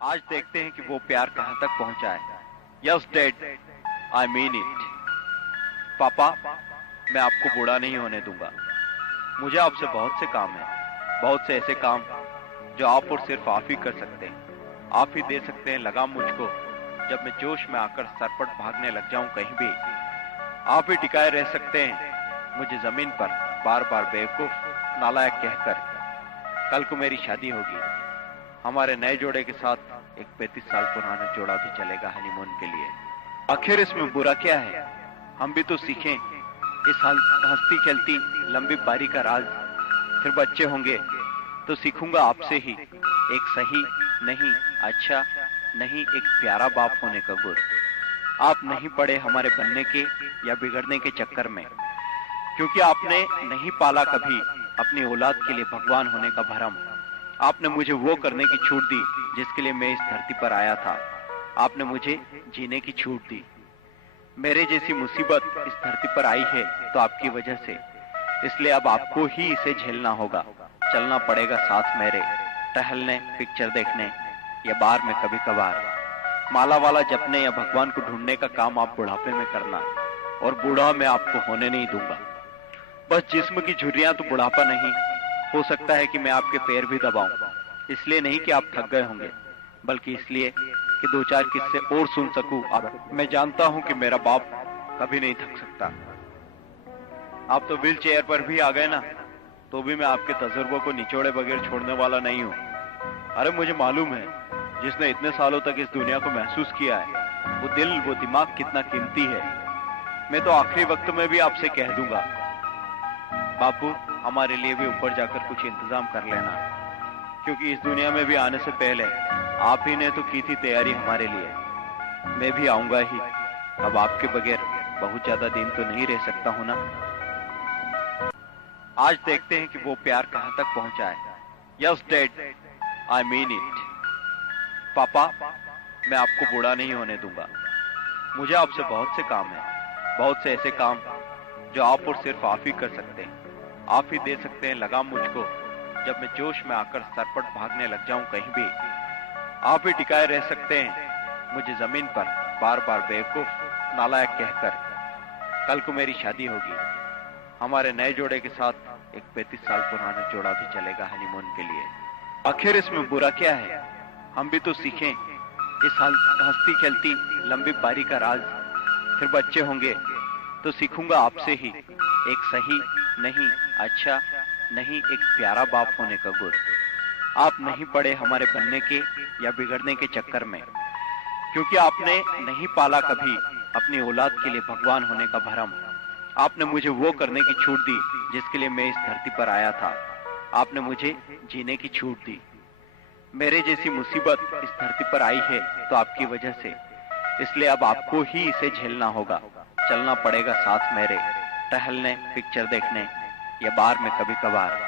आज देखते हैं कि वो प्यार कहां तक पहुंचा है। Yes dad, I mean it. पापा, मैं आपको बूढ़ा नहीं होने दूंगा। मुझे आपसे बहुत से काम हैं, बहुत से ऐसे काम जो आप और सिर्फ आप ही कर सकते हैं। आप ही दे सकते हैं लगाम मुझको जब मैं जोश में आकर सरपट भागने लग जाऊं कहीं भी। आप ही टिकाए रह सकते हैं मुझे जमीन पर बार बार बेवकूफ नालायक कहकर। कल को मेरी शादी होगी, हमारे नए जोड़े के साथ एक 35 साल पुराना जोड़ा भी चलेगा हनीमून के लिए। आखिर इसमें बुरा क्या है? हम भी तो सीखें इस हंसती खेलती लंबी पारी का राज। फिर बच्चे होंगे तो सीखूंगा आपसे ही एक सही नहीं, अच्छा नहीं, एक प्यारा बाप होने का गुर। आप नहीं पड़े हमारे बनने के या बिगड़ने के चक्कर में, क्योंकि आपने नहीं पाला कभी अपनी औलाद के लिए भगवान होने का भरम। आपने मुझे वो करने की छूट दी जिसके लिए मैं इस धरती पर आया था। आपने मुझे जीने की छूट दी। मेरे जैसी मुसीबत इस धरती पर आई है तो आपकी वजह से, इसलिए अब आपको ही इसे झेलना होगा। चलना पड़ेगा साथ मेरे, टहलने, पिक्चर देखने या बार में कभी कभार। माला वाला जपने या भगवान को ढूंढने का काम आप बुढ़ापे में करना, और बूढ़ा मैं आपको होने नहीं दूंगा। बस जिस्म की झुर्रियां तो बुढ़ापा नहीं। हो सकता है कि मैं आपके पैर भी दबाऊं, इसलिए नहीं कि आप थक गए होंगे, बल्कि इसलिए कि दो चार किस्से और सुन सकूं। अब मैं जानता हूं कि मेरा बाप कभी नहीं थक सकता। आप तो व्हील चेयर पर भी आ गए ना, तो भी मैं आपके तजुर्बों को निचोड़े बगैर छोड़ने वाला नहीं हूं। अरे मुझे मालूम है, जिसने इतने सालों तक इस दुनिया को महसूस किया है, वो दिल, वो दिमाग कितना कीमती है। मैं तो आखिरी वक्त में भी आपसे कह दूंगा, बापू हमारे लिए भी ऊपर जाकर कुछ इंतजाम कर लेना, क्योंकि इस दुनिया में भी आने से पहले आप ही ने तो की थी तैयारी हमारे लिए। मैं भी आऊंगा ही। अब आपके बगैर बहुत ज्यादा दिन तो नहीं रह सकता हूं ना। आज देखते हैं कि वो प्यार कहां तक पहुंचा है। Yes dad, I mean it. पापा, मैं आपको बूढ़ा नहीं होने दूंगा। मुझे आपसे बहुत से काम हैं, बहुत से ऐसे काम जो आप और सिर्फ आप ही कर सकते हैं। आप ही दे सकते हैं लगाम मुझको जब मैं जोश में आकर सरपट भागने लग जाऊं कहीं भी। आप ही टिकाए रह सकते हैं मुझे जमीन पर बार बार बेवकूफ नालायक कहकर। कल को मेरी शादी होगी, हमारे नए जोड़े के साथ एक 35 साल पुराना जोड़ा भी चलेगा हनीमून के लिए। आखिर इसमें बुरा क्या है? हम भी तो सीखें इस हंसती खेलती लंबी पारी का राज। फिर बच्चे होंगे तो सीखूंगा आपसे ही एक सही नहीं, अच्छा नहीं, एक प्यारा बाप होने का गुर। आप नहीं पड़े हमारे बनने के या बिगड़ने के चक्कर में, क्योंकि आपने नहीं पाला कभी अपनी औलाद के लिए भगवान होने का भरम। आपने मुझे वो करने की छूट दी जिसके लिए मैं इस धरती पर आया था। आपने मुझे जीने की छूट दी। मेरे जैसी मुसीबत इस धरती पर आई है तो आपकी वजह से, इसलिए अब आपको ही इसे झेलना होगा। चलना पड़ेगा साथ मेरे, टहलने, पिक्चर देखने या बार में कभी कभार।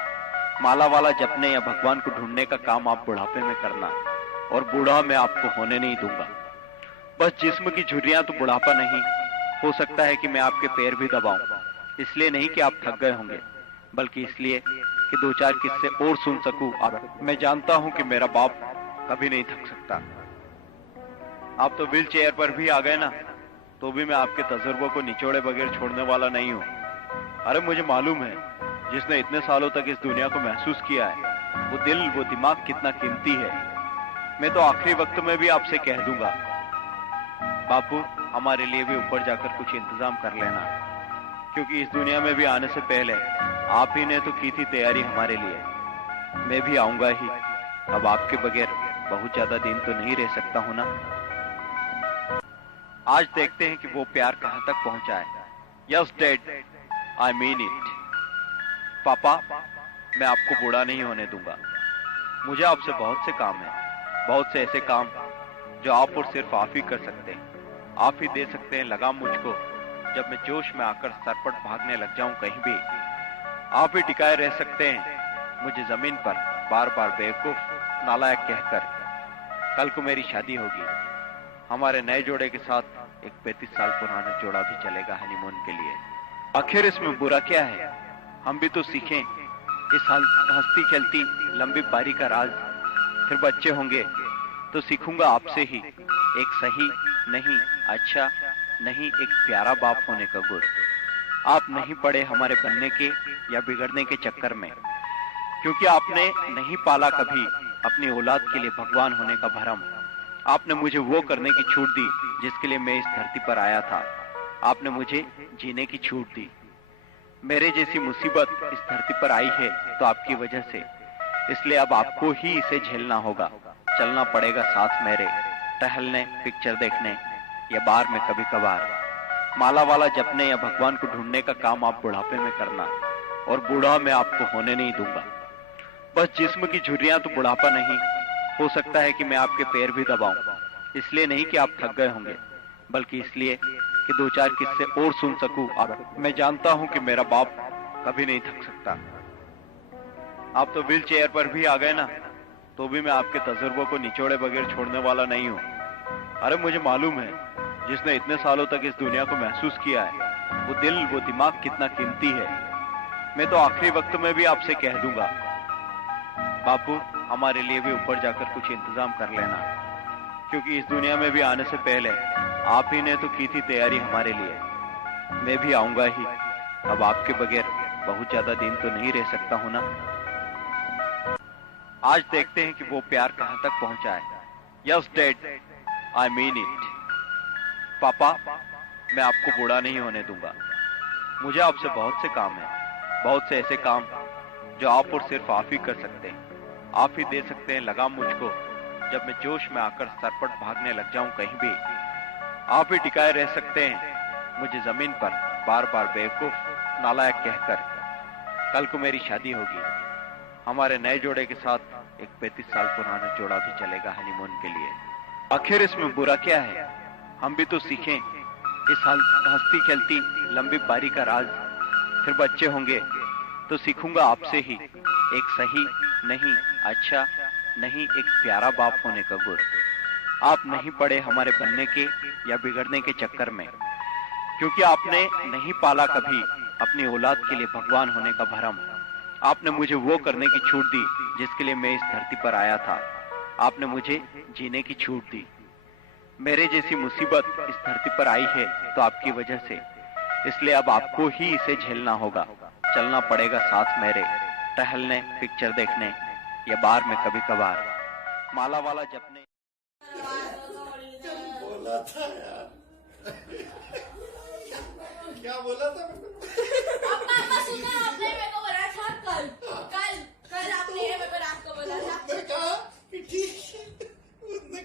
माला वाला जपने या भगवान को ढूंढने का काम आप बुढ़ापे में करना, और बूढ़ा मैं आपको होने नहीं दूंगा। बस जिस्म की झुर्रियां तो बुढ़ापा नहीं। हो सकता है कि मैं आपके पैर भी दबाऊं, इसलिए नहीं कि आप थक गए होंगे, बल्कि इसलिए कि दो चार किस्से और सुन सकूं। अब मैं जानता हूं कि मेरा बाप कभी नहीं थक सकता। आप तो व्हील चेयर पर भी आ गए ना, तो भी मैं आपके तजुर्बों को निचोड़े बगैर छोड़ने वाला नहीं हूं। अरे मुझे मालूम है, जिसने इतने सालों तक इस दुनिया को महसूस किया है, वो दिल, वो दिमाग कितना कीमती है। मैं तो आखिरी वक्त में भी आपसे कह दूंगा, बापू हमारे लिए भी ऊपर जाकर कुछ इंतजाम कर लेना, क्योंकि इस दुनिया में भी आने से पहले आप ही ने तो की थी तैयारी हमारे लिए। मैं भी आऊंगा ही। अब आपके बगैर बहुत ज्यादा दिन तो नहीं रह सकता हूं ना। आज देखते हैं कि वो प्यार कहां तक पहुंचा है। Yes dad, I mean it. पापा, मैं आपको बूढ़ा नहीं होने दूंगा। मुझे आपसे बहुत से काम हैं, बहुत से ऐसे काम जो आप और सिर्फ आप ही कर सकते हैं। आप ही दे सकते हैं लगाम मुझको जब मैं जोश में आकर सरपट भागने लग जाऊं कहीं भी। आप ही टिकाए रह सकते हैं मुझे जमीन पर बार बार बेवकूफ नालायक कहकर। कल को मेरी शादी होगी, हमारे नए जोड़े के साथ एक 35 साल पुराना जोड़ा भी चलेगा हनीमून के लिए। आखिर इसमें बुरा क्या है? हम भी तो सीखें इस हंसती खेलती लंबी पारी का राज। फिर बच्चे होंगे तो सीखूंगा आपसे ही एक सही नहीं, अच्छा नहीं, एक प्यारा बाप होने का गुर। आप नहीं पड़े हमारे बनने के या बिगड़ने के चक्कर में, क्योंकि आपने नहीं पाला कभी अपनी औलाद के लिए भगवान होने का भरम। आपने मुझे वो करने की छूट दी जिसके लिए मैं इस धरती पर आया था। आपने मुझे जीने की छूट दी। मेरे जैसी मुसीबत इस धरती पर आई है तो आपकी वजह से, इसलिए अब आपको ही इसे झेलना होगा। चलना पड़ेगा साथ मेरे, टहलने, पिक्चर देखने या बार में कभी कभार। माला वाला जपने या भगवान को ढूंढने का काम आप बुढ़ापे में करना, और बूढ़ा मैं आपको होने नहीं दूंगा। बस जिस्म की झुर्रियां तो बुढ़ापा नहीं। हो सकता है कि मैं आपके पैर भी दबाऊं, इसलिए नहीं कि आप थक गए होंगे, बल्कि इसलिए कि दो चार किस्से और सुन सकूं। और मैं जानता हूं कि मेरा बाप कभी नहीं थक सकता। आप तो व्हील चेयर पर भी आ गए ना, तो भी मैं आपके तजुर्बों को निचोड़े बगैर छोड़ने वाला नहीं हूं। अरे मुझे मालूम है, जिसने इतने सालों तक इस दुनिया को महसूस किया है, वो दिल, वो दिमाग कितना कीमती है। मैं तो आखिरी वक्त में भी आपसे कह दूंगा, बापू हमारे लिए भी ऊपर जाकर कुछ इंतजाम कर लेना, क्योंकि इस दुनिया में भी आने से पहले आप ही ने तो की थी तैयारी हमारे लिए। मैं भी आऊंगा ही। अब आपके बगैर बहुत ज्यादा दिन तो नहीं रह सकता हूं ना। आज देखते हैं कि वो प्यार कहां तक पहुंचा है। Yes dad, I mean it. पापा, मैं आपको बूढ़ा नहीं होने दूंगा। मुझे आपसे बहुत से काम हैं, बहुत से ऐसे काम जो आप और सिर्फ आप ही कर सकते हैं। आप ही दे सकते हैं लगाम मुझको, जब मैं जोश में आकर सरपट भागने लग जाऊं कहीं भी। आप ही टिकाए रह सकते हैं मुझे जमीन पर बार बार बेवकूफ, नालायक कहकर। कल को मेरी शादी होगी, हमारे नए जोड़े के साथ एक 35 साल पुराना जोड़ा भी चलेगा हनीमून के लिए। आखिर इसमें बुरा क्या है? हम भी तो सीखें इस हंसती खेलती लंबी बारी का राज। फिर बच्चे होंगे तो सीखूंगा आपसे ही एक सही नहीं, अच्छा नहीं, एक प्यारा बाप होने का गुर। आप नहीं पड़े हमारे बनने के या बिगड़ने के चक्कर में, क्योंकि आपने नहीं पाला कभी अपनी औलाद के लिए भगवान होने का भरम। आपने मुझे वो करने की छूट दी जिसके लिए मैं इस धरती पर आया था। आपने मुझे जीने की छूट दी। मेरे जैसी मुसीबत इस धरती पर आई है तो आपकी वजह से, इसलिए अब आपको ही इसे झेलना होगा। चलना पड़ेगा साथ मेरे, टहलने, पिक्चर देखने या बार में कभी कभार। माला वाला जपने। बोला था यार। क्या बोला था? पापा सुना आपने मेरे को बोला था कल कल कल आपने मेरे को रात को बोला था। उसने कहा कि ठीक है, उसने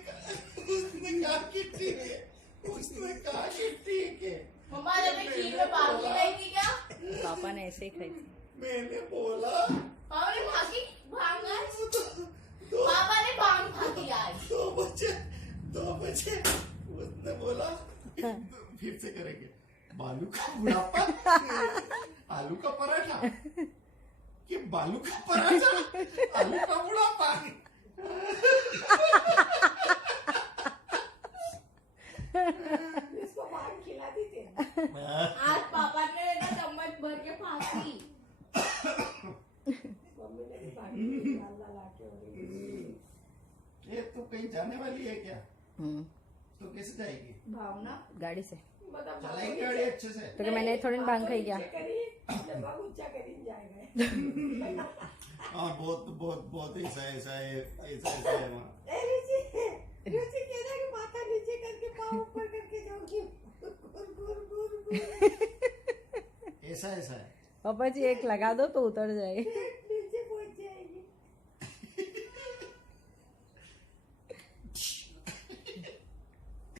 कहा कि ठीक है, उसने कहा कि ठीक है। मम्मा जब मैं खीर में भागी गई थी क्या? पापा ने ऐसे ही खाई थी। मैंने बोला पापा ने भागी भांग दो पापा ने भांग भागी आज। 2 बजे उसने बोला फिर से करेंगे। बालू का बुढ़ापा, आलू का पराठा, कि बालू का पराठा, आलू का बुढ़ापा। इसको भांग खिला दी थी। आज पापा ने ना चम्मच भर के फांसी। मम्मी ने भी भांग ला के। ये तो कहीं जाने वाली है क्या? तो कैसे जाएगी? भावना गाड़ी से चलाएगी गाड़ी अच्छे से? तो मैंने थोड़ी ना भांग खाई क्या? हाँ, बहुत बहुत बहुत ऐसा ऐसा है, ऐसा ऐसा है वहाँ। माथा नीचे करके पाँव ऊपर करके जाऊंगी। ऐसा ऐसा है। पापा जी एक लगा दो तो उतर जाए।